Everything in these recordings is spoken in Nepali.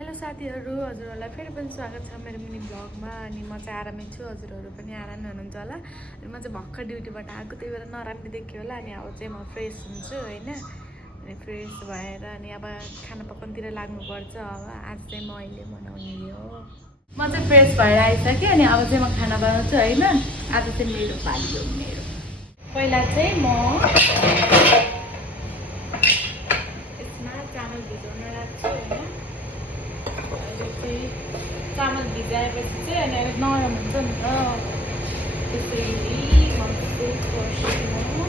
हेलो साथीहरू, हजुरहरूलाई फेरि पनि स्वागत छ मेरो मिनी ब्लगमा। अनि म चाहिँ आरामै छु, हजुरहरू पनि आरामै हुनुहुन्छ होला। अनि म चाहिँ भर्खर ड्युटीबाट आएको, त्यही भएर नराम्रो देखियो होला। अनि अब चाहिँ म फ्रेस हुन्छु होइन। अनि फ्रेस भएर अनि अब खाना पकाउनुतिर लाग्नुपर्छ। अब आज चाहिँ म अहिले बनाउने हो। म चाहिँ फ्रेस भएर आइसकेँ। अनि अब चाहिँ म खाना बनाउँछु होइन। आज चाहिँ मेरो पाली हो। मेरो पहिला चाहिँ म यसमा चामल भिजाउन राख्छु होइन। चामल भिजाएपछि चाहिँ अनि अलिक नरम हुन्छ नि त, त्यसैले मजाले खोर्सानी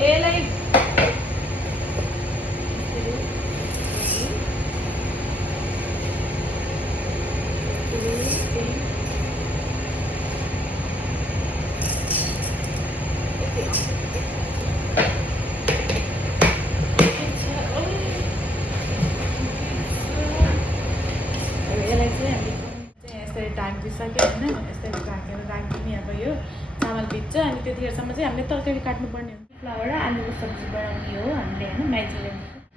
यसलाई ढाकिदिइसक्यो होइन। यसरी ढाकेर राखिदिने। अब यो चामल भिज्छ अनि त्यतिखेरसम्म चाहिँ हामीले तरकारी काट्नुपर्ने हो। फ्लावर र आलुको सब्जी बनाउने हो हामीले होइन। माइजूले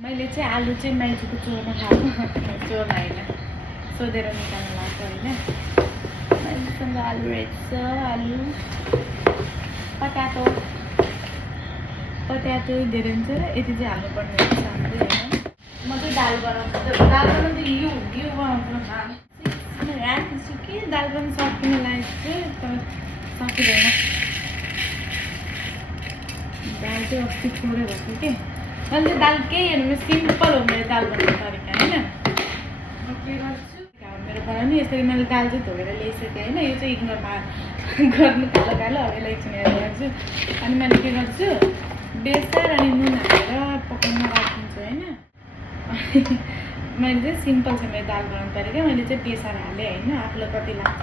मैले चाहिँ आलु चाहिँ माइजूको चोरमा खाएको, चोरमा होइन, सोधेर निकाल्नु लाग्छ होइन। माइजूसँग आलु रहेछ, आलु पटाटो धेरै हुन्छ र यति चाहिँ हाल्नुपर्ने हुन्छ हामीले होइन। म चाहिँ दाल बनाउँछु, दाल बनाउँदा यो बनाउँछु राख्छु कि दाल पनि सकिन लागेको चाहिँ, तर सकिँदैन। दाल चाहिँ अस्ति छोडे भएको कि मैले चाहिँ दाल केही हेर्नु सिम्पल हो मेरो दाल बनाउने तरिका होइन। म के गर्छु मेरो बनाउने यसरी मैले दाल चाहिँ धोएर ल्याइसकेँ होइन। यो चाहिँ इग्नोर गर्नु कालो कालो, अब यसलाई एकछिन हेरेर गर्छु। अनि मैले के गर्छु, बेसार अनि नुन हालेर पकाउन राखिदिन्छु होइन। मैले चाहिँ सिम्पल छ मेरो दाल बनाउने तरिका। मैले चाहिँ बेसार हालेँ होइन, आफूलाई कति लाग्छ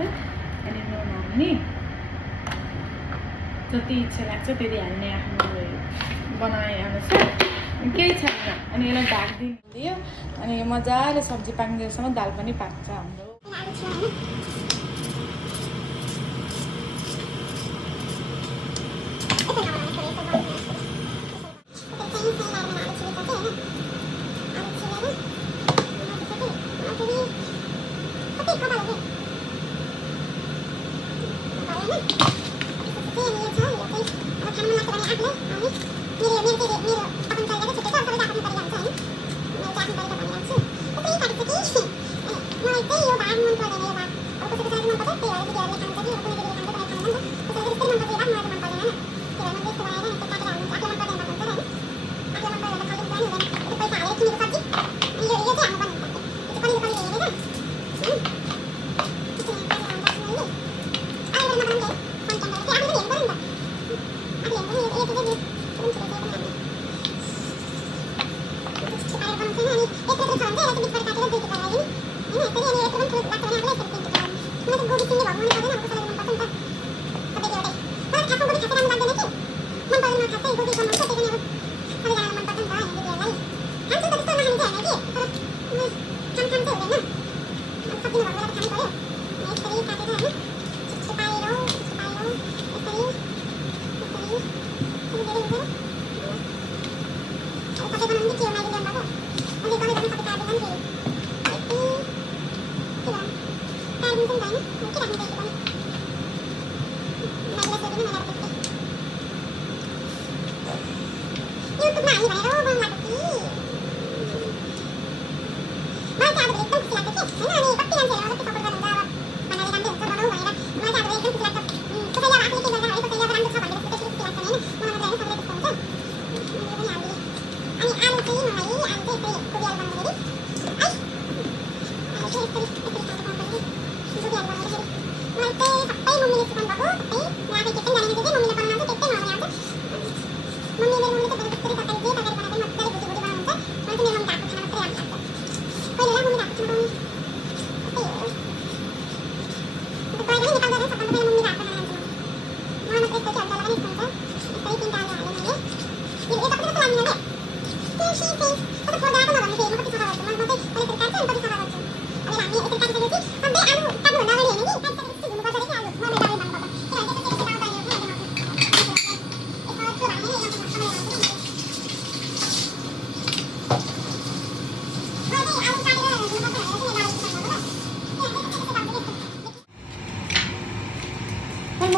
अनि नुन हाल्ने, जति इच्छा लाग्छ त्यति हाल्ने आफ्नो बनाएअनुसार, केही छैन। अनि यसलाई ढाकिदियो अनि मजाले सब्जी पाक्नेसम्म दाल पनि पाक्छ हाम्रो।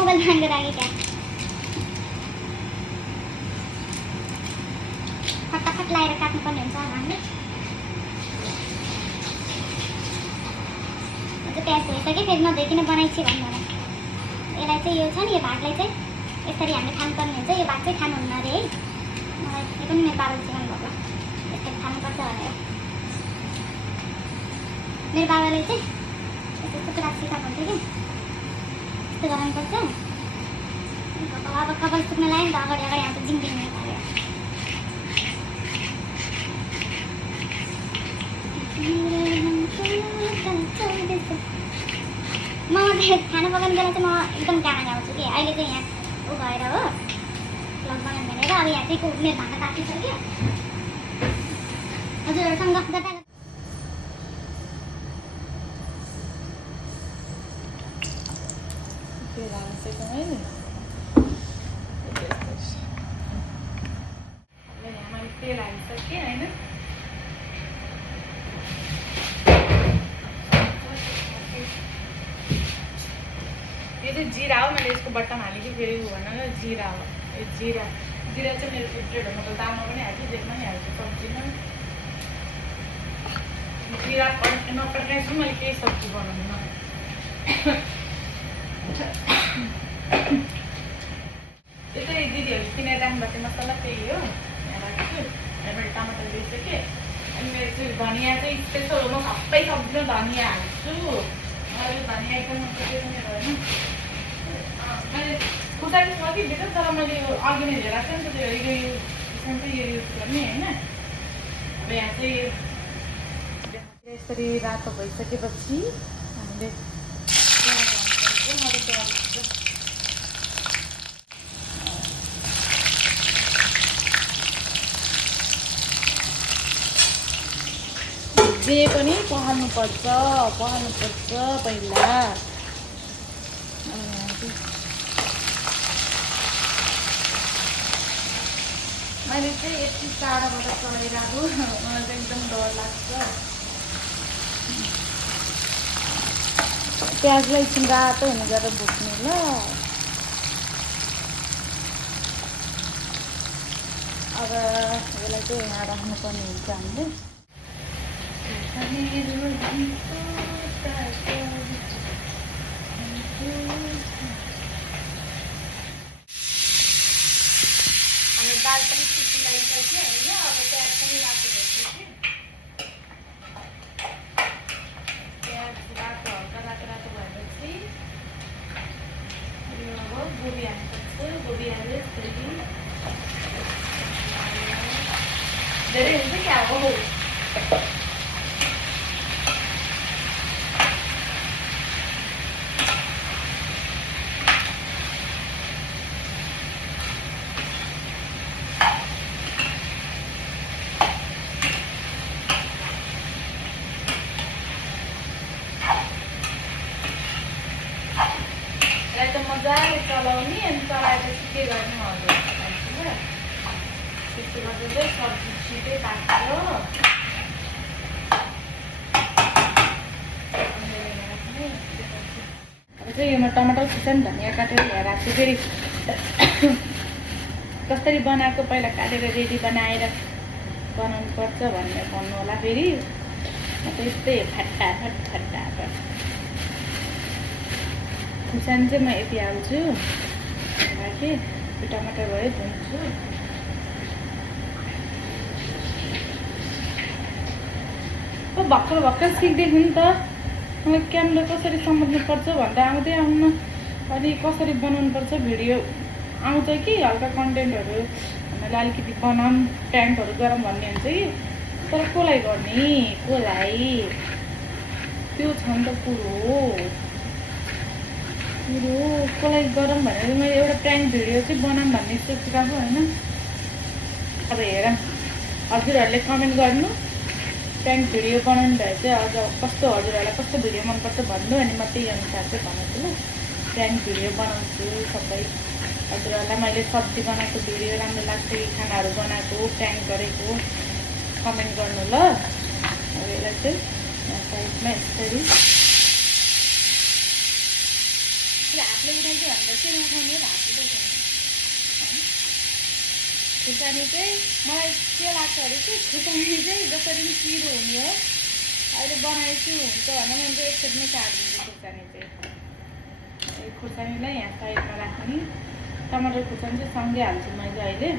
मोबाइल भाँगेर राखेँ क्या फटाफट लगाएर काट्नुपर्ने हुन्छ हामीले प्याज भइसक्यो फेरि नधोइकन बनाइछि भन्नु होला यसलाई चाहिँ यो छ नि यो भागलाई चाहिँ यसरी हामीले खानुपर्ने हुन्छ यो भाग चाहिँ खानुहुन्न अरे है मलाई यो पनि मेरो बाबाले सिकाउनु भएको यसरी खानुपर्छ भनेर मेरो बाबाले चाहिँ यस्तो कुरा सिकाउनुहुन्थ्यो कि यस्तो गराउनुपर्छ अब कपाल सुक्न लाग्यो नि त अगाडि अगाडि आउँछ जिङजिङ लाग्यो म खाना पकाउने बेला चाहिँ म एकदम गाना गाउँछु कि अहिले चाहिँ यहाँ ऊ भएर हो भ्लग बनाउनु भनेर अब यहाँ चाहिँ मेरो भाका तातिसक्यो हजुरहरूसँग गफ गर्दा तेल हालिसकेँ होइन यो चाहिँ जिरा हो मैले यसको बट्टम हालेको फेरि भन न जिरा हो यो जिरा जिरा चाहिँ मेरो फेभरेट हो म त दालमा पनि हाल्छु जेमा पनि हाल्छु सब्जीमा जिरा नपड्काएसम्म मैले केही सब्जी बनाउँदिनँ यो चाहिँ दिदीहरूले किनेर राख्नुभएको मसला त्यही हो यहाँ राख्छु मैले टमाटर दिइसकेँ अनि मेरो चाहिँ धनियाँ चाहिँ स्पेसल हो म सबै सब्जीमा धनियाँ हाल्छु अहिले धनियाँ एकदम नपड्के पनि भएन मैले खुट्टाको मात्रै दिएको तर मैले यो अघि नै हेरेर चाहिँ नि त यो चाहिँ यो युज गर्ने होइन अब यहाँ चाहिँ यसरी रातो भइसकेपछि हामीले जे पनि पखाल्नुपर्छ पहिला मैले चाहिँ यति टाढाबाट चलाइरहेको मलाई चाहिँ एकदम डर लाग्छ प्याजलाई एकछिन रातो हुने गरेर भुट्ने ल अब यसलाई चाहिँ यहाँ राख्नुपर्ने हुन्छ हामीले दाल पनि छुट्टी लगाइसक्यो होइन अब प्याज पनि रातो भइसक्यो प्याज रातो हल्का रातो भएपछि यो अब गोबी हाल्नुपर्छ गोबी हाल्यो धेरै हुन्छ क्या अब मजाले चलाउने अनि चलाएपछि के गर्ने हजुर त्यस्तो गर्दा चाहिँ सब्जी छिटै पाक्छ अब चाहिँ योमा टमाटर खुर्सानी धनियाँ काटेर ल्याएर राख्छु फेरि कसरी बनाएको पहिला काटेर रेडी बनाएर बनाउनु पर्छ भनेर भन्नु होला फेरि त्यस्तै फटाफट खुर्सानी चाहिँ म यति हाल्छु राखेँ टमाटर भयो धुन्छु भर्खर सिक्दैछु नि त मलाई क्यामेरा कसरी समात्नुपर्छ भन्दा आउँदै आउन अनि कसरी बनाउनुपर्छ भिडियो आउँछ कि हल्का कन्टेन्टहरू हामीले अलिकति बनाऊँ ट्याङ्कहरू गरौँ भन्ने हुन्छ कि तर कसलाई गर्ने कसलाई त्यो छ नि त कुरो कसलाई गरौँ भनेर मैले एउटा ट्याङ्क भिडियो चाहिँ बनाऊँ भन्ने सोचिरहेको होइन अब हेर हजुरहरूले कमेन्ट गर्नु ट्याङ्क भिडियो बनाउनु भए चाहिँ अझ कस्तो हजुरहरूलाई कस्तो भिडियो मनपर्छ भन्नु अनि म त्यही अनुसार चाहिँ बनाउँछु ल ट्याङ्क भिडियो बनाउँछु सबै हजुरहरूलाई मैले सब्जी बनाएको भिडियो राम्रो लाग्छ कि खानाहरू बनाएको ट्याङ्क गरेको कमेन्ट गर्नु ल अब यसलाई चाहिँ साइडमा यसरी हातले उठाइदियो भनेर के उठाउने र हातले उठाउने खुर्सानी चाहिँ मलाई के लाग्छ अरे कि खुर्सानी चाहिँ जसरी पिरो हुने हो अहिले बनाएछु हुन्छ भने मैले चाहिँ एकचोटिमै काटिदिन्छु खुर्सानी चाहिँ खुर्सानीलाई यहाँ साइडमा राख्ने टमाटर खुर्सानी चाहिँ सँगै हाल्छु मैले अहिले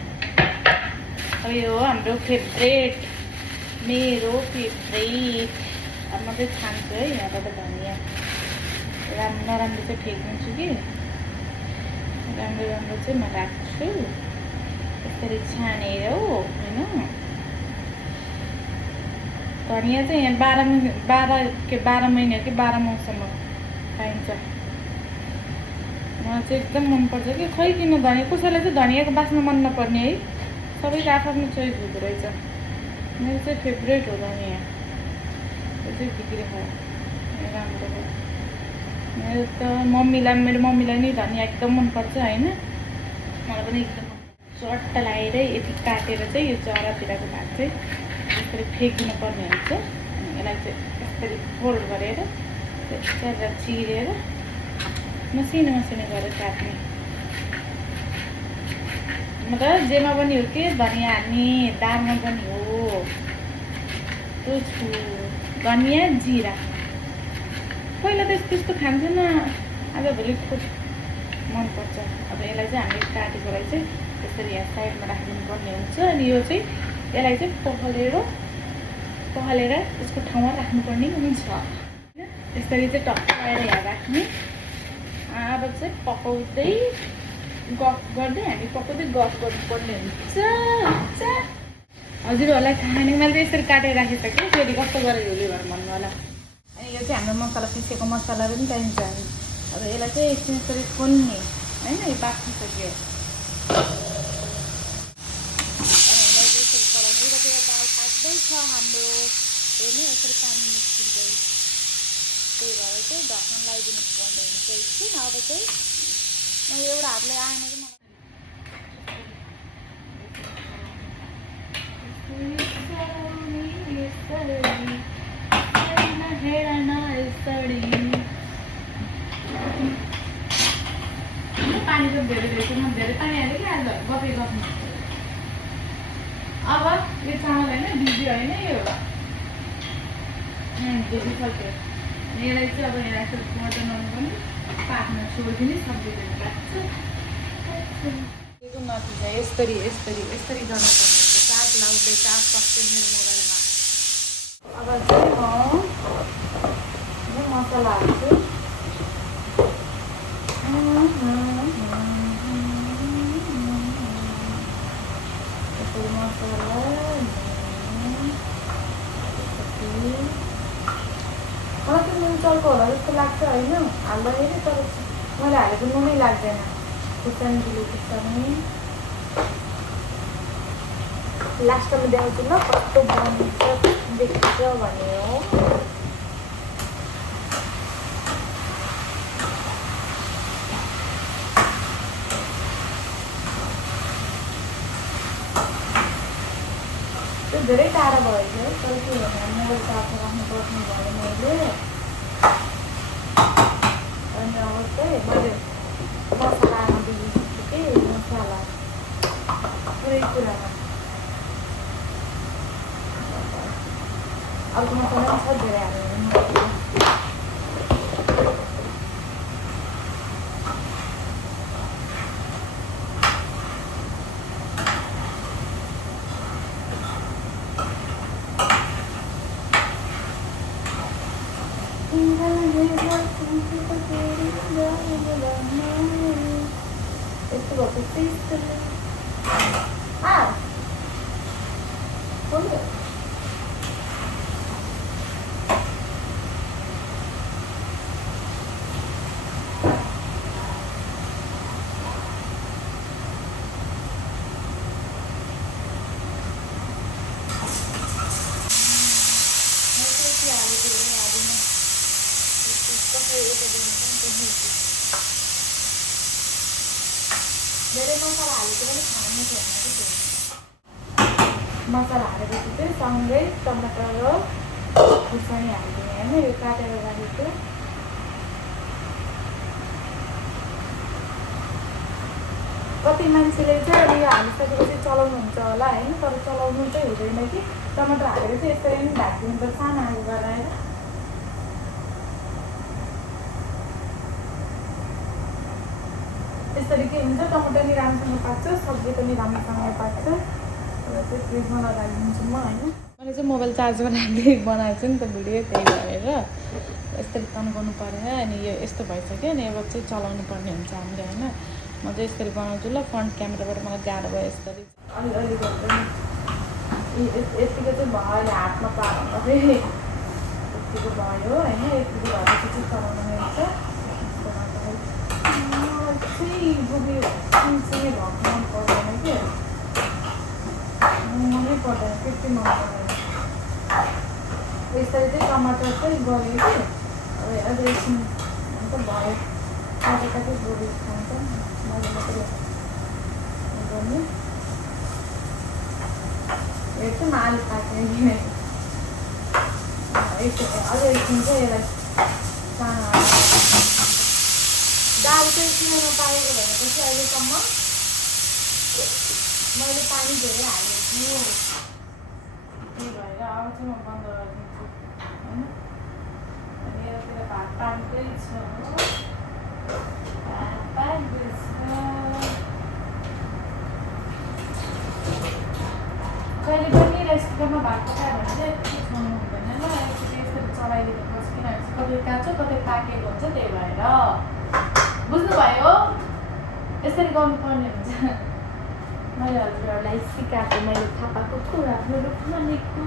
अब यो हो हाम्रो फेभरेट मेरो फेभरेट अब म चाहिँ छान्छु है यहाँबाट धनियाँ नराम्रो चाहिँ फ्याँकिदिन्छु कि राम्रो राम्रो चाहिँ म राख्छु यसरी छानेर हो होइन धनियाँ चाहिँ यहाँ 12 महिना कि 12 मौसममा पाइन्छ मलाई चाहिँ एकदम मनपर्छ कि खै किन धनियाँ कसैलाई चाहिँ धनियाँको बास्ना मन नपर्ने है सबैको आफ्नो चोइस हुँदो रहेछ मेरो चाहिँ फेभरेट हो धनियाँ त्यो चाहिँ बिग्रे खायो राम्रो हो मेरो त मेरो मम्मीलाई नै धनियाँ एकदम मनपर्छ होइन मलाई पनि एकदम चट्ट लगाएर यति काटेर चाहिँ यो चरातिरको भाग चाहिँ यसरी फ्याँकिनु पर्ने हुन्छ यसलाई चाहिँ यसरी फोल्ड गरेर त्यसलाई चिरेर मसिनो गरेर काट्ने मतलब जेमा पनि हो कि धनियाँ हाल्ने दालमा पनि हो त्यो छु धनियाँ जिरा पहिला त त्यस्तो खान्थेन आजभोलि खुब मनपर्छ अब यसलाई चाहिँ हामीले काटेकोलाई चाहिँ त्यसरी यहाँ साइडमा राखिदिनु पर्ने हुन्छ अनि यो चाहिँ यसलाई चाहिँ पखालेर यसको ठाउँमा राख्नुपर्ने हुन्छ यसरी चाहिँ टक्काएर यहाँ राख्ने अब चाहिँ पकाउँदै गफ गर्दै हामी पकाउँदै गफ गर्नुपर्ने हुन्छ हजुरहरूलाई थाहा नै मैले त यसरी काटेर राखिसकेँ फेरि कस्तो गरेर होली भनेर भन्नु होला अनि यो चाहिँ हाम्रो मसला पिसेको मसला पनि चाहिन्छ हामी अब यसलाई चाहिँ एकछिन यसरी खोल्ने होइन यो पाकिसक्यो छ हाम्रो हेर्नु यसरी पानी निस्किँदै त्यही भएर चाहिँ ढक्कन लगाइदिनु पर्ने हुन्छ एकछिन अब चाहिँ म एउटा हातले आएन कि मलाई पानी त धेरै रहेछ म धेरै पानी हालेँ कि आज गफै गफ्नु अब यो चामल होइन भिडियो होइन यो भिजिसक्यो यसलाई चाहिँ अब यसलाई यसरी मटनहरू पनि पाक्न छोडिदिने सब्जीहरू पाक्छ नथिन्छ यसरी गर्नुपर्ने चार्ज लाउँदै चार्ज सक्छ मेरो मोबाइलमा अब चाहिँ म मसला हाल्छु मसला मलाई त्यो नुन चल्को होला जस्तो लाग्छ होइन हाल्दैन तर मैले हालेको नुनै लाग्दैन खुर्सानी दिलो खुर्सानी लास्टमा देखाउँछु ल कस्तो बनिन्छ देख्छ भने हो त्यो धेरै टाढा भयो तर के भने मोबाइल चार्ज राख्नुपर्ने भयो मैले अनि अब चाहिँ मैले मसला दिइसकेँ कि मसला पुरै कुरामा अर्को मसला पनि छ धेरै हाल्नु Esto va a ser ah, ¿dónde? धेरै मसला हालेको पनि खानु मिठो होइन कि मसला हालेपछि चाहिँ सँगै टमाटर र खुर्सानी हालिदिने होइन यो काटेर राखेको कति मान्छेले चाहिँ अब यो हालिसकेपछि चलाउनुहुन्छ होला होइन, तर चलाउनु चाहिँ हुँदैन कि टमाटर हालेर चाहिँ यसरी नै ढाकिदिनुपर्छ सानो आगो गराएर। त्यसरी के हुन्छ टमाटर नि राम्रोसँग पाक्छ, सब्जी पनि राम्रोसँग पाक्छ। र चाहिँ फ्रिजमा लगाइदिन्छु म होइन। मैले चाहिँ मोबाइल चार्जमा राख्दै बनाएको छु नि त भिडियो, त्यही भएर यसरी तन्काउनु परेन। अनि यो यस्तो भइसक्यो अनि अब चाहिँ चलाउनु पर्ने हुन्छ हामीले होइन। म चाहिँ यसरी बनाउँछु ल, फ्रन्ट क्यामेराबाट मलाई गाह्रो भयो यसरी अलिअलि गर्दैन। यतिको चाहिँ भयो अहिले हातमा पार्दाखेरि यतिको भयो होइन। यतिको भएपछि चाहिँ चलाउनु मिल्छ। चाहिँ बुबी सँगसँगै भएको मन पर्दैन कि, मनै पर्दैन, त्यति मन पर्दैन। यसरी चाहिँ टमाटर चाहिँ गऱ्यो कि अब अझ एकछिन अन्त भयो काटे काटे बुबी खान्छ, मैले मात्रै गर्ने। यो चाहिँ आलु पाक्ने अझ एकछिन चाहिँ यसलाई सानो दाल चाहिँ किन नपाकेको भनेपछि अहिलेसम्म मैले पानी धेरै हालेको छु, त्यही भएर अब चाहिँ म बन्द गरिदिन्छु होइन। अनि यतातिर भात पाक्दैछ, भात पाक्दैछ। कहिले पनि राइस कुकरमा भात पकायो भने चाहिँ यति छोड्नु हुँदैन ल, यसरी चलाइदिनुपर्छ। किनभने कतै काँचो कतै पाकेको हुन्छ, त्यही भएर बुझ्नुभयो, यसरी गर्नुपर्ने हुन्छ। मैले हजुरहरूलाई सिकाएको, मैले थाहा पाएको कुराहरू भनेको।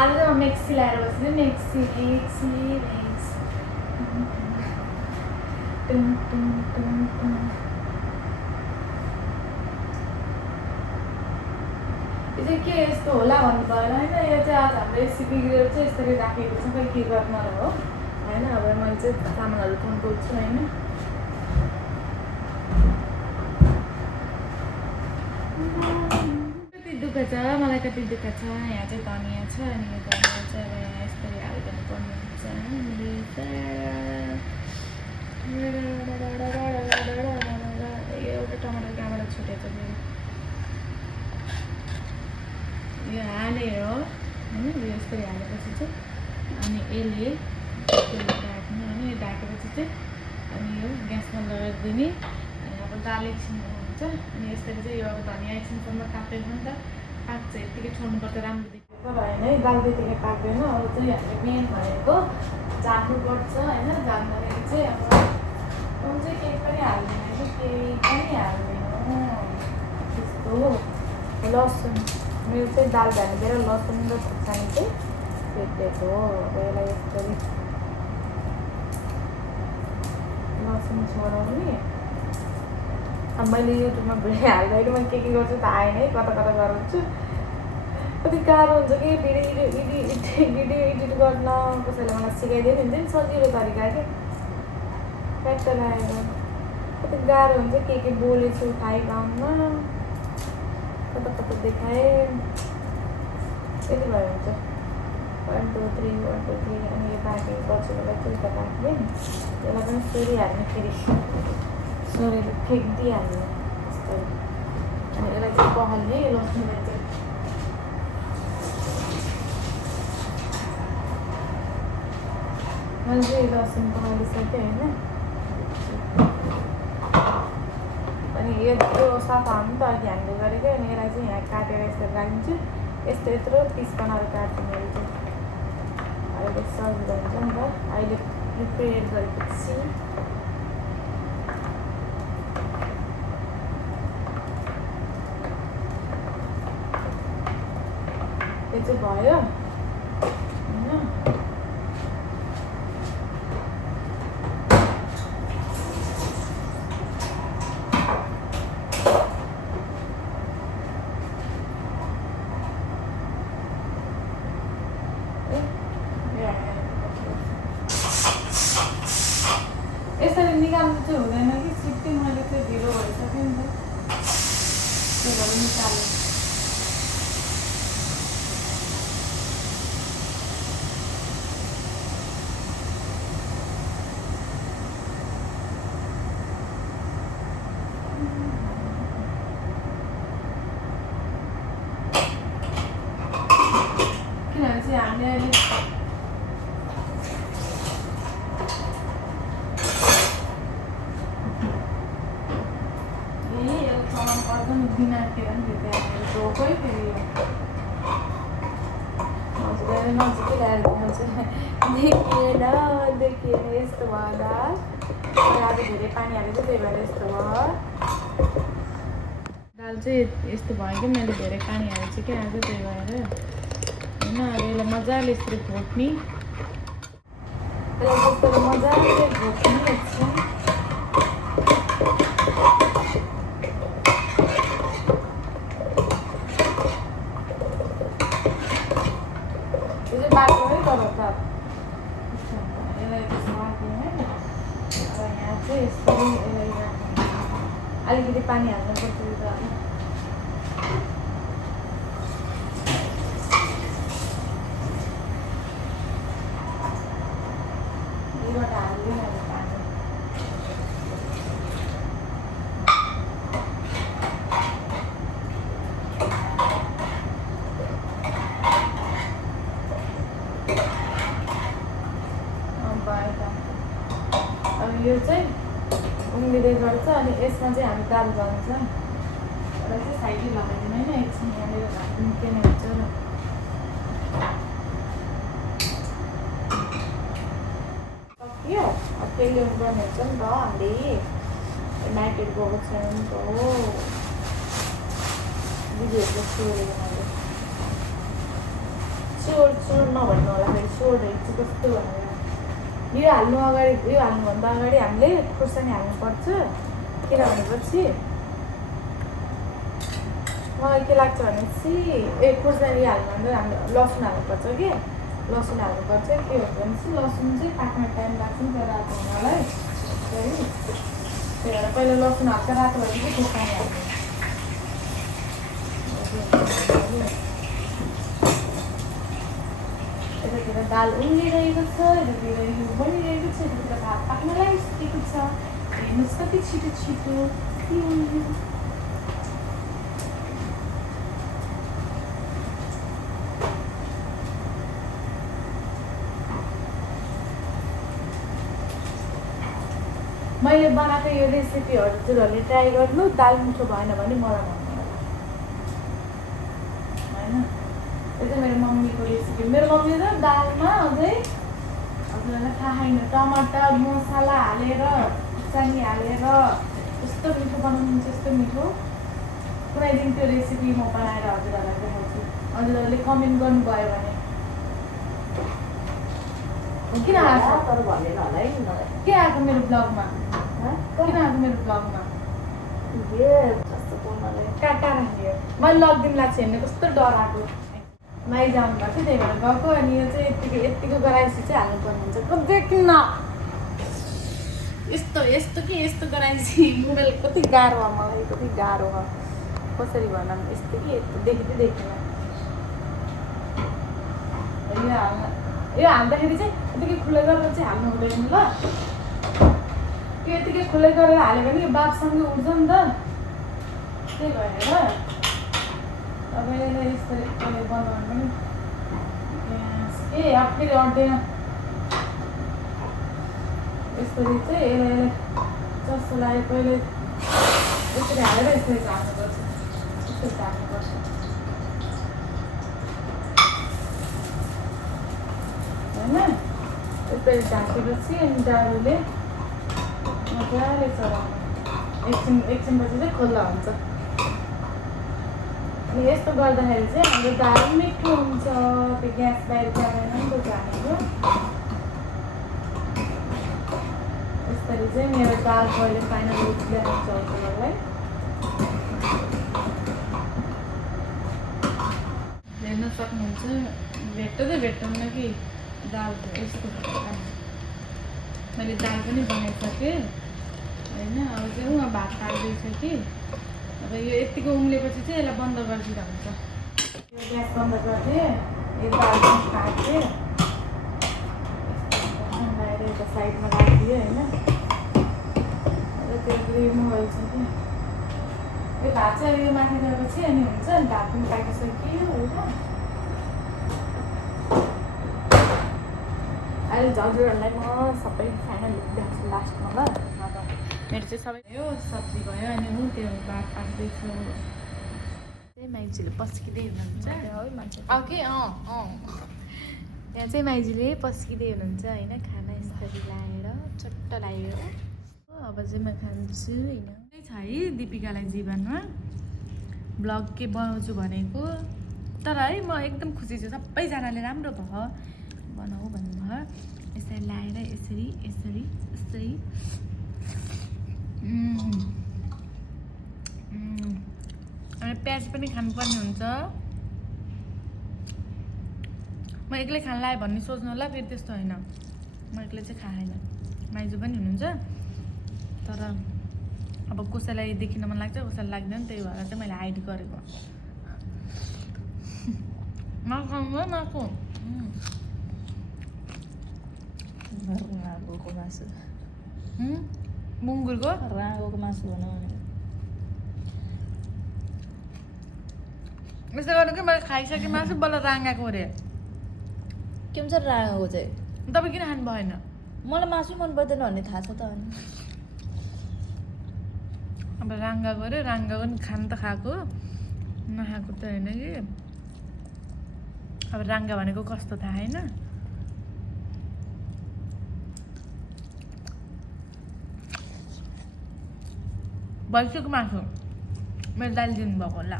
आज चाहिँ म मिक्सी ल्याएर बस्छु, मिक्सी मिक्सी मिक्स यो चाहिँ के यस्तो होला भन्नु भएन होइन। यो चाहिँ आज हाम्रो रेसिपी बिग्रेर चाहिँ यसरी राखेको छ, खै के गर्न हो होइन। अब मैले चाहिँ सामानहरू तन्काउँछु होइन। कति दुःख छ मलाई, कति दुःख छ। यहाँ चाहिँ धनियाँ छ अनि यो धनियाँ चाहिँ अब यहाँ यसरी हालिदिनु पर्ने हुन्छ। यो एउटा टमाटर कहाँबाट छुटेछ फेरि, यो हालेर होइन। यो यस्तरी हालेपछि चाहिँ अनि यसले ढाक्ने होइन। यो ढाकेपछि चाहिँ अनि यो ग्यासमा लगाइदिने। अनि अब दाल एकछिन हुन्छ अनि यसरी चाहिँ यो अब धनियाँ एकछिनसम्म पाक्दैन नि त, पाक्छ यत्तिकै छोड्नुपर्छ, राम्रो देखेको भएन है। दाल त्यतिकै पाक्दैन। अब चाहिँ हामीले मेन भनेको झार्नुपर्छ होइन। झार्दाखेरि चाहिँ अब चाहिँ केही पनि हाल्दैन, केही पनि हाल्दैन त्यस्तो। लसुन मेरो चाहिँ दाल झानेर लसुन र खुर्सानी चाहिँ सेकिएको हो। अब यसलाई यसरी लसुन छोडाउने। अब मैले युट्युबमा भिडियो हाल्दाखेरि मैले के गर्छु त आएन है, कता कता गराउँछु। कति गाह्रो हुन्छ कि भिडियो एडिट गर्न, कसैले मलाई सिकाइदियो नि हुन्छ नि सजिलो तरिका के फ्याक्ट लगाएर। कति गाह्रो हुन्छ, के बोलेछु थाहै पाउन्न, कता कता देखाएँ, यति भयो हुन्छ। 1 2 3 1 2 3 अनि यो पाकेको पछिबाट चाहिँ उता पाक्ने, त्यसलाई पनि सोरिहाल्ने, फेरि सोरेर फ्याँकिदिइहाल्ने यस्तै। अनि यसलाई चाहिँ पखाल्ने लसुनलाई चाहिँ मैले चाहिँ लसुन पखालिसकेँ होइन। अनि यो सफा हुनु त अघि हामीले गरेको। अनि यसलाई चाहिँ यहाँ काटेर यसरी राखिदिन्छु। यस्तो यत्रो पिस बनाएर काट्छु मैले चाहिँ, अहिले सजिलो हुन्छ नि त। अहिले प्रिपेयर गरेपछि यो चाहिँ भयो होइन। यसरी निकाल्नु चाहिँ हुँदैन कि, सिक्दै मैले चाहिँ ढिलो भइसक्यो नि त, त्यही भएर निकालेँ। अहिले दिनातिर नि त्यहाँ धोकै फेरि हजुर नजिकै ल्याएर देखिएन यस्तो भयो दाल आज धेरै पानी हालेको त्यही भएर यस्तो भयो दाल चाहिँ यस्तो भयो कि मैले धेरै पानी हालेको छु कि आज त्यही भएर होइन अब यसलाई मजाले यसरी घोट्ने मजाले घोट्ने एकछिन बाटोमै तर यसलाई त्यसो राख्ने होइन अब यहाँ चाहिँ यसरी यसलाई राख्ने अलिकति पानी हाल्नुपर्छ यो त यहीबाट हाल्दिनँ अब पानी अब यो चाहिँ उम्लिँदै गर्छ अनि यसमा चाहिँ हामी दाल गर्छ र चाहिँ साइडै लगाइदिनु होइन एकछिन यहाँनिर राखिदिनु के नै हुन्छ र सक्यो अब तेल ल्याउनु पर्ने हुन्छ नि त हामीले मार्केट गएको छैन नि त हो दिदीहरूले सोधेको मैले सोड नभन्नु होला फेरि सोडहरू चाहिँ कस्तो भनेर यो हाल्नु अगाडि यो हाल्नुभन्दा अगाडि हामीले खुर्सानी हाल्नुपर्छ किनभनेपछि मलाई के लाग्छ भनेपछि खुर्सानी हाल्नुभन्दा हामीले लसुन हाल्नुपर्छ कि लसुन हाल्नुपर्छ के हो भनेपछि लसुन चाहिँ पाक्न टाइम लाग्छ नि त रातो हुनलाई त्यही भएर पहिला लसुन हाल्छ रातो भएपछि खुर्सानी हाल्नु यतातिर दाल उम्लिरहेको छ यतातिर यो बनिरहेको छ यतातिर भात पाक्नलाई सिकेको छ हेर्नुहोस् कति छिटो छिटो मैले बनाएको यो रेसिपी हजुरहरूले ट्राई गर्नु दाल मिठो भएन भने मलाई भन्नु होइन यो चाहिँ मेरो मम्मीको रेसिपी मेरो मम्मीले त दालमा अझै हजुरहरूलाई थाहा छैन टमाटर मसला हालेर खुर्सानी हालेर यस्तो मिठो बनाउनुहुन्छ यस्तो मिठो कुनै दिन त्यो रेसिपी म बनाएर हजुरहरूलाई देखाउँछु हजुरहरूले कमेन्ट गर्नुभयो भने किन आएको तर भनेन होला है के आएको मेरो ब्लगमा किन आएको मेरो ब्लगमा काटा राखियो मैले लगिदिउँला छ हेर्ने कस्तो डर आएको माइ जानु भएको थियो त्यही भएर गएको अनि यो चाहिँ यत्तिको गराएपछि चाहिँ हाल्नुपर्ने हुन्छ देख्न यस्तो कि यस्तो गराएपछि मोबाइल कति गाह्रो भयो मलाई कति गाह्रो भयो कसरी भनौँ यस्तो कि यस्तो देखेँ देखेन यो हाल्दाखेरि चाहिँ यतिकै खुल्लै गरेर चाहिँ हाल्नु हुँदैन ल त्यो यतिकै खुल्लै गरेर हाल्यो भने यो बापसँगै उठ्छ नि त त्यही भएर तपाईँले यसरी अहिले बनाउनु पनि अब फेरि अट्दैन यसरी चाहिँ यसलाई जस्तो लाग्यो पहिले यसरी हालेर यसरी झार्नुपर्छ यसरी झार्नुपर्छ होइन यसरी ढाकेपछि अनि डाडुले मजाले चलाउनु एकछिनपछि चाहिँ खुल्ला हुन्छ अनि यस्तो गर्दाखेरि चाहिँ हाम्रो दाल मिठो हुन्छ त्यो ग्यास बाहिर जाँदैन नि त झानेको यसरी चाहिँ मेरो दाल पहिले फाइनल लुक ल्याउँछ हजुरहरूलाई हेर्न सक्नुहुन्छ भेट्नुहुन्न कि दाल यस्तो मैले दाल पनि बनाइसकेँ होइन अब चाहिँ उहाँ भात पाक्दैछ कि अब यो यतिको उम्लेपछि चाहिँ यसलाई बन्द गरिदिँदा हुन्छ यो ग्यास बन्द गरिदिएँ यो दाल पनि काट्थेँ बाहिर यता साइडमा राखिदिएँ होइन त्यो रिमुभल छ कि यो भात चाहिँ यो माथि गएपछि अनि हुन्छ नि भात पनि पाकिसक्यो होइन अहिले हजुरहरूलाई म सबै फाइनल देखाउँछु लास्टमा ल मेरो चाहिँ सबै यो सब्जी भयो अनि ऊ त्यो भात पाक्दैछु त्यही माइजूले पस्किँदै हुनुहुन्छ ओके यहाँ चाहिँ माइजूले पस्किँदै हुनुहुन्छ होइन खाना यसरी लाएर चट्ट लाएर अब चाहिँ म खान्छु होइन त्यही छ है दिपिकालाई जीवनमा ब्लग के बनाउँछु भनेको तर है म एकदम खुसी छु सबैजनाले राम्रो भयो बनाऊ भन्नुभयो यसरी लाएर यसरी यसरी यस्तै अनि प्याज पनि खानुपर्ने हुन्छ म एक्लै खान लाएँ भन्ने सोच्नु होला फेरि त्यस्तो होइन म एक्लै चाहिँ खाएन माइजू पनि हुनुहुन्छ तर अब कसैलाई देखिन मन लाग्छ कसैलाई लाग्दैन त्यही भएर चाहिँ मैले हाइड गरेको मासु राँगोको मासु मुङ्गुरको राँगोको मासु भनौँ भने यस्तो गर्नु कि मैले खाइसकेँ मासु बल्ल राँगाको अरे के हुन्छ राँगोको चाहिँ तपाईँ किन खानु भएन मलाई मासु मन पर्दैन भन्ने थाहा छ त अनि अब राँगाको अरे राँगाको नि खानु त खाएको नखाएको त होइन कि अब राँगा भनेको कस्तो थाहा होइन भैँसीको मासु मेरो दाइले दिनुभएको होला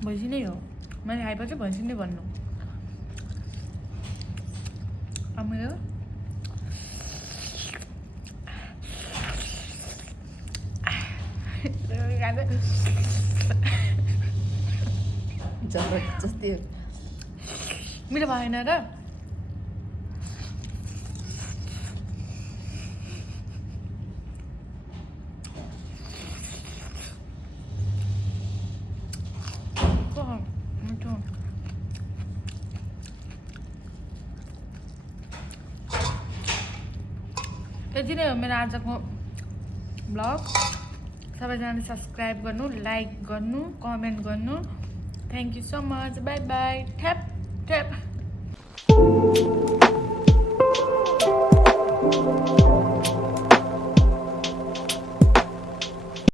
भैँसी नै हो मैले खाएपछि भैँसी नै भन्नु अब मेरो जबरजस्ती मिठो भएन र मिठो यति नै हो मेरो आजको ब्लग सबैजनाले सब्सक्राइब गर्नु लाइक गर्नु कमेन्ट गर्नु thank you so much bye bye ठ्याप ठ्याप